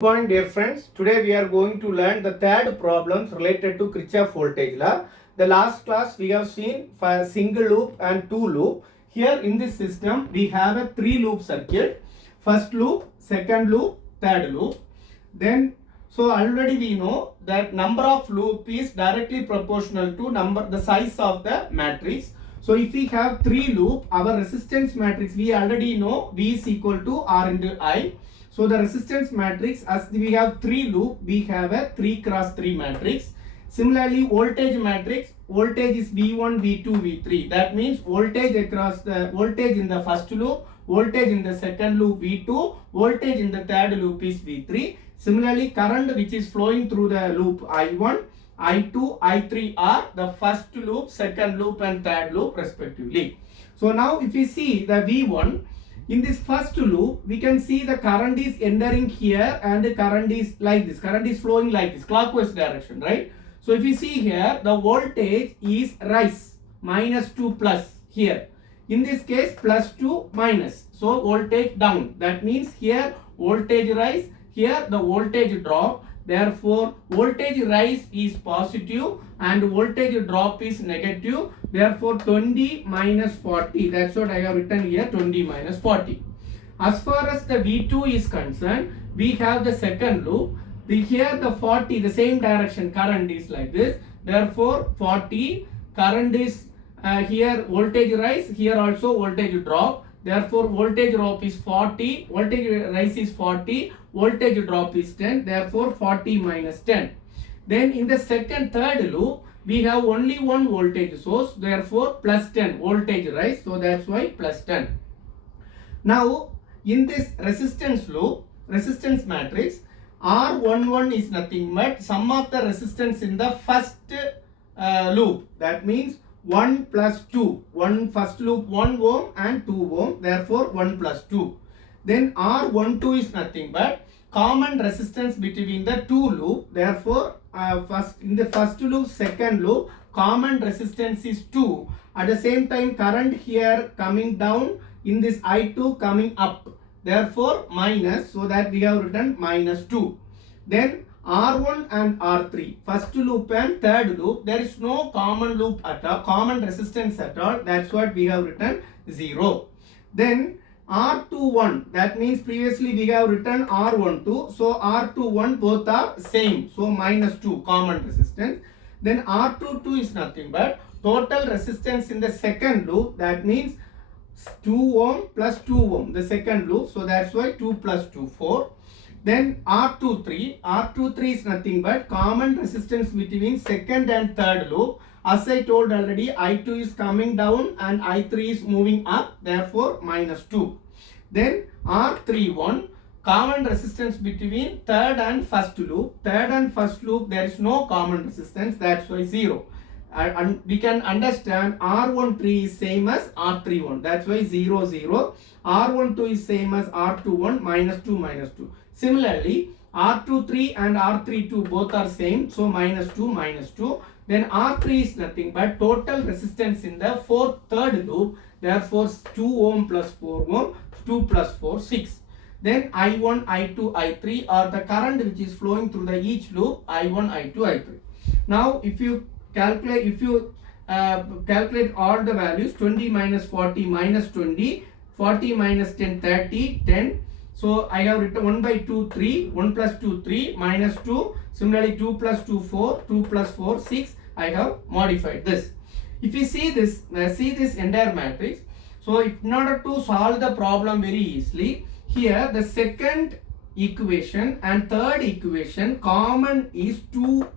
Good morning, dear friends. Today we are going to learn the third problems related to Kirchhoff voltage law. The last class we have seen for single loop and two loop. Here in this system we have a three loop circuit. First loop, second loop, third loop. Then so already we know that number of loop is directly proportional to the size of the matrix. So if we have three loop, our resistance matrix we already know V is equal to R into I. So the resistance matrix, as we have three loop, we have a 3 cross 3 matrix. Similarly, voltage matrix, voltage is V1, V2, V3. That means voltage across the voltage in the first loop, voltage in the second loop V2, voltage in the third loop is V3. Similarly, current which is flowing through the loop I1, I2, I3 are the first loop, second loop and third loop respectively. So now if we see the V1, in this first loop, we can see the current is entering here and the current is like this. Current is flowing like this, clockwise direction, right? So if you see here, the voltage is rise, minus 2 plus here. In this case, plus 2 minus. So voltage down. That means here voltage rise, here the voltage drop. Therefore, voltage rise is positive and voltage drop is negative. Therefore, 20 minus 40. That's what I have written here, 20 minus 40. As far as the V2 is concerned, we have the second loop. Here the 40, the same direction, current is like this. Therefore, 40, current is here voltage rise, here also voltage drop. Therefore, voltage drop is 40, voltage rise is 40, voltage drop is 10. Therefore, 40 minus 10. Then in the third loop, we have only one voltage source. Therefore, plus 10 voltage rise. So that's why plus 10. Now, in this resistance loop, resistance matrix, R11 is nothing but sum of the resistance in the first loop. That means 1 plus 2. First loop 1 ohm and 2 ohm. Therefore, 1 plus 2. Then R12 is nothing but common resistance between the two loop. Therefore, in the first loop, second loop, common resistance is 2. At the same time, current here coming down, in this I2 coming up. Therefore, minus, so that we have written minus 2. Then R1 and R3, first loop and third loop, there is no common loop at all, common resistance at all. That's what we have written 0. Then R21, that means previously we have written R12. So R21 both are same. So minus 2 common resistance. Then R22 is nothing but total resistance in the second loop. That means 2 ohm plus 2 ohm, the second loop. So that's why 2 plus 2, 4. Then R23 is nothing but common resistance between second and third loop. As I told already, I2 is coming down and I3 is moving up. Therefore, minus 2. Then R31, common resistance between third and first loop. Third and first loop, there is no common resistance. That's why 0. And we can understand R13 is same as R31. That's why 0, 0. R12 is same as R21, minus 2, minus 2. Similarly, R23 and R32 both are same. So minus 2, minus 2. Then R3 is nothing but total resistance in the third loop. Therefore, 2 ohm plus 4 ohm, 2 plus 4, 6. Then I1, I2, I3 are the current which is flowing through the each loop, I1, I2, I3. Now, if you calculate all the values, 20 minus 40 minus 20, 40 minus 10, 30, 10. So I have written 1 by 2, 3, 1 plus 2, 3, minus 2. Similarly, 2 plus 2, 4, 2 plus 4, 6. I have modified this. If you see this entire matrix, so in order to solve the problem very easily, here the second equation and third equation common is 2.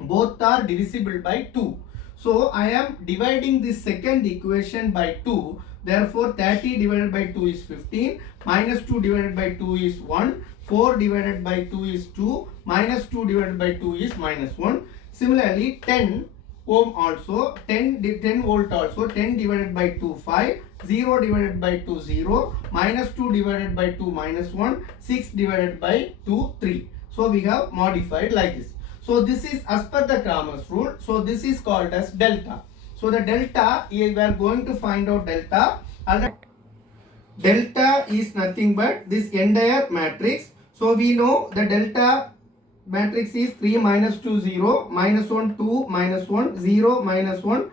Both are divisible by 2. So I am dividing this second equation by 2. Therefore, 30 divided by 2 is 15. Minus 2 divided by 2 is 1. 4 divided by 2 is 2. Minus 2 divided by 2 is minus 1. Similarly, 10 ohm also, 10 volt also, 10 divided by 2, 5. 0 divided by 2, 0. Minus 2 divided by 2, minus 1. 6 divided by 2, 3. So we have modified like this. So this is as per the Cramer's rule. So this is called as delta. So the delta, we are going to find out delta. Delta is nothing but this entire matrix. So we know the delta matrix is 3 minus 2 0 minus 1 2 minus 1 0 minus 1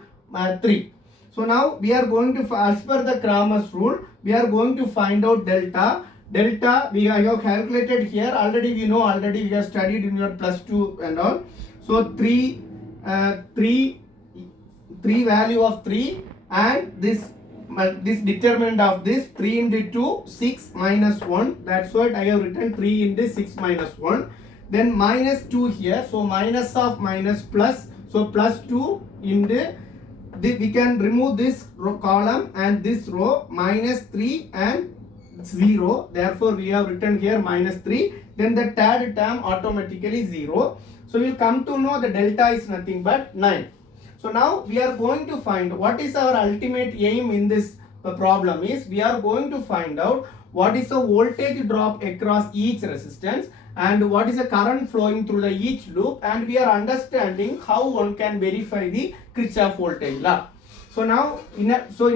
3. So now we are going to, as per the Kramer's rule, we are going to find out delta. Delta we have calculated here already. We know already, we have studied in your plus 2 and all. So 3 value of 3 and this determinant of this 3 into 2 6 minus 1. That's what I have written, 3 into 6 minus 1. Then minus 2 here. So minus of minus plus. So plus 2 into we can remove this column and this row, minus 3 and 0. Therefore we have written here minus 3. Then the third term automatically 0. So we will come to know the delta is nothing but 9. So now we are going to find what is our ultimate aim in this problem is we are going to find out what is the voltage drop across each resistance and what is the current flowing through the each loop, and we are understanding how one can verify the Kirchhoff voltage law. So now in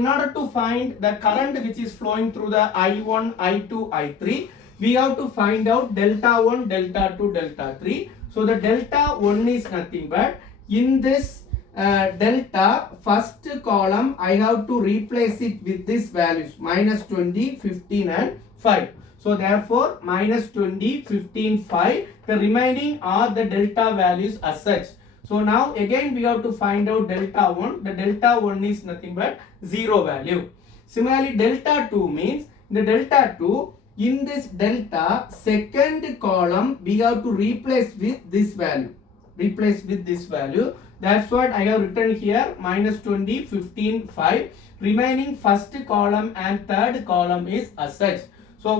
order to find the current which is flowing through the I1, I2, I3, we have to find out delta 1, delta 2, delta 3. So the delta 1 is nothing but in this delta first column I have to replace it with these values minus 20, 15 and 5. So therefore minus 20, 15, 5. The remaining are the delta values as such. So now again we have to find out delta 1. The delta 1 is nothing but 0 value. Similarly delta 2 means the delta 2 in this delta second column we have to replace with this value. Replace with this value. That's what I have written here, minus 20, 15, 5. Remaining first column and third column is as such. So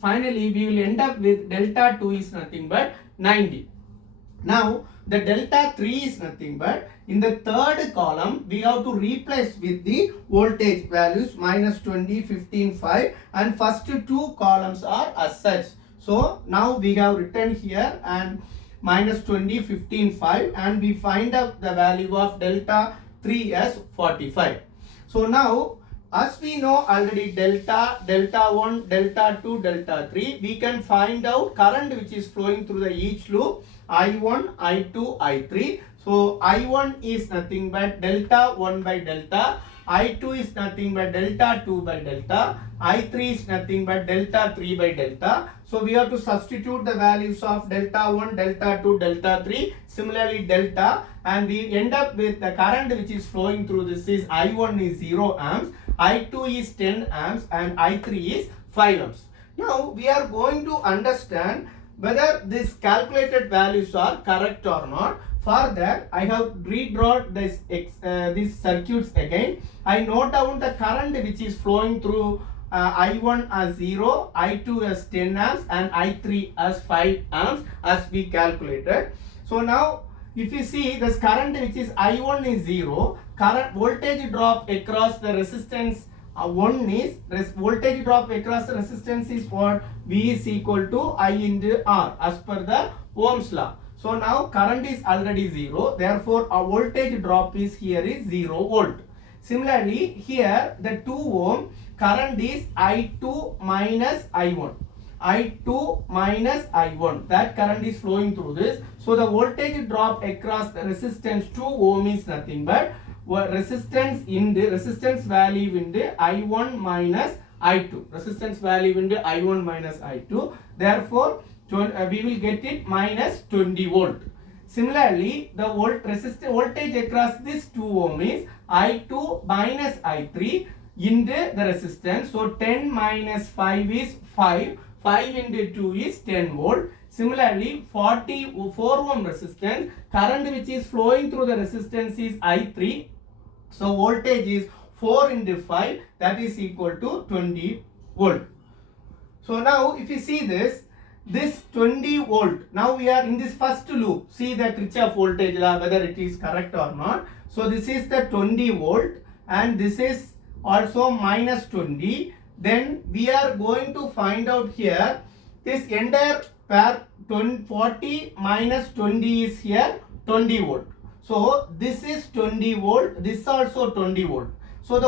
finally we will end up with delta 2 is nothing but 90. Now the delta 3 is nothing but in the third column we have to replace with the voltage values minus 20, 15, 5 and first two columns are as such. So now we have written here and minus 20, 15, 5 and we find out the value of delta 3 as 45. So now as we know already delta 1, delta 2, delta 3, we can find out current which is flowing through the each loop I1, I2, I3. So I1 is nothing but delta 1 by delta, I2 is nothing but delta 2 by delta, I3 is nothing but delta 3 by delta. So we have to substitute the values of delta 1, delta 2, delta 3, similarly delta, and we end up with the current which is flowing through this is I1 is 0 amps, I2 is 10 amps and I3 is 5 amps. Now we are going to understand whether these calculated values are correct or not. For that I have redrawn these circuits again. I note down the current which is flowing through I1 as 0, I2 as 10 amps and I3 as 5 amps as we calculated. So now if you see this current which is I1 is 0, current voltage drop across the resistance 1 is voltage drop across the resistance is what? V is equal to I into R as per the Ohm's law. So now current is already 0, therefore a voltage drop is here is 0 volt. Similarly here the 2 ohm current is I2 minus I1. I2 minus I1, that current is flowing through this. So the voltage drop across the resistance 2 ohm is nothing but resistance in the resistance value in the I1 minus I2. Resistance value in the I1 minus I2. Therefore we will get it minus 20 volt. Similarly the voltage across this 2 ohm is I2 minus I3 into the resistance. So 10 minus 5 is 5. 5 into 2 is 10 volt. Similarly 44 ohm resistance, current which is flowing through the resistance is I3. So voltage is 4 into 5, that is equal to 20 volt. So now if you see this 20 volt, now we are in this first loop. See the Kirchhoff voltage law whether it is correct or not. So this is the 20 volt and this is also minus 20. Then we are going to find out here this entire pair 40 minus 20 is here 20 volt. So this is 20 volt, this also 20 volt. So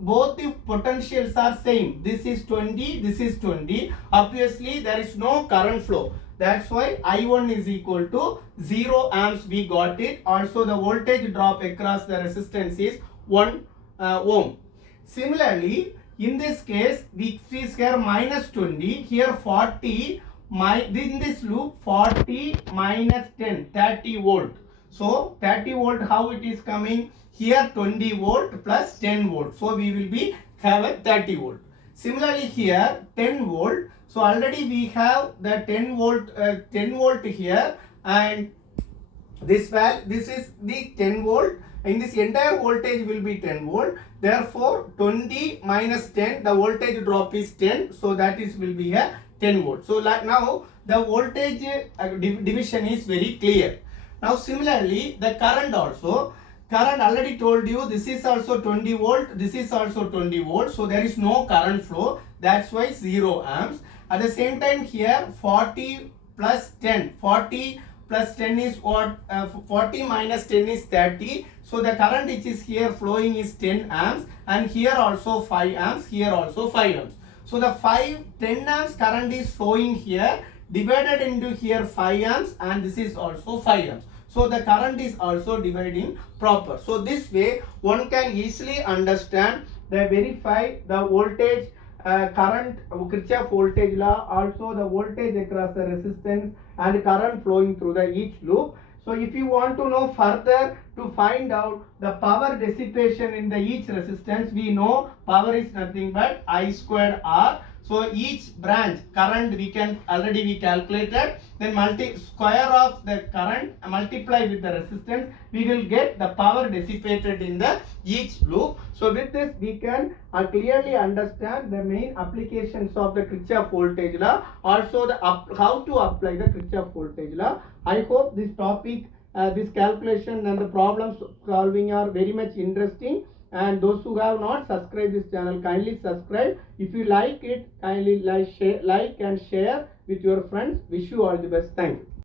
both the potentials are same. This is 20, this is 20. Obviously there is no current flow. That's why I1 is equal to 0 amps. We got it. Also the voltage drop across the resistance is 1 ohm. Similarly, in this case, we see here minus 20, here 40, in this loop 40 minus 10, 30 volt. So 30 volt, how it is coming? Here 20 volt plus 10 volt. So we will be have a 30 volt. Similarly here 10 volt. So already we have the 10 volt here, and this is the 10 volt. In this entire voltage will be 10 volt. Therefore 20 minus 10, the voltage drop is 10. So that is will be a 10 volt. So like now the voltage division is very clear. Now similarly the current also. Current already told you, this is also 20 volt, this is also 20 volt. So there is no current flow. That's why 0 amps. At the same time here 40 plus 10. 40 plus 10 is what? 40 minus 10 is 30. So the current which is here flowing is 10 amps, and here also 5 amps, here also 5 amps. So the 10 amps current is flowing here, divided into here 5 amps, and this is also 5 amps. So the current is also dividing proper. So this way one can easily understand, verify the voltage, current, Kirchhoff voltage law, also the voltage across the resistance and current flowing through the each loop. So if you want to know further to find out the power dissipation in the each resistance, we know power is nothing but I squared R. So each branch current we calculated, then square of the current multiply with the resistance, we will get the power dissipated in the each loop. So with this we can clearly understand the main applications of the Kirchhoff voltage law, also the how to apply the Kirchhoff voltage law. I hope this topic, this calculation and the problem solving are very much interesting. And those who have not subscribed this channel, kindly subscribe. If you like it, kindly like and share with your friends. Wish you all the best. Thank you.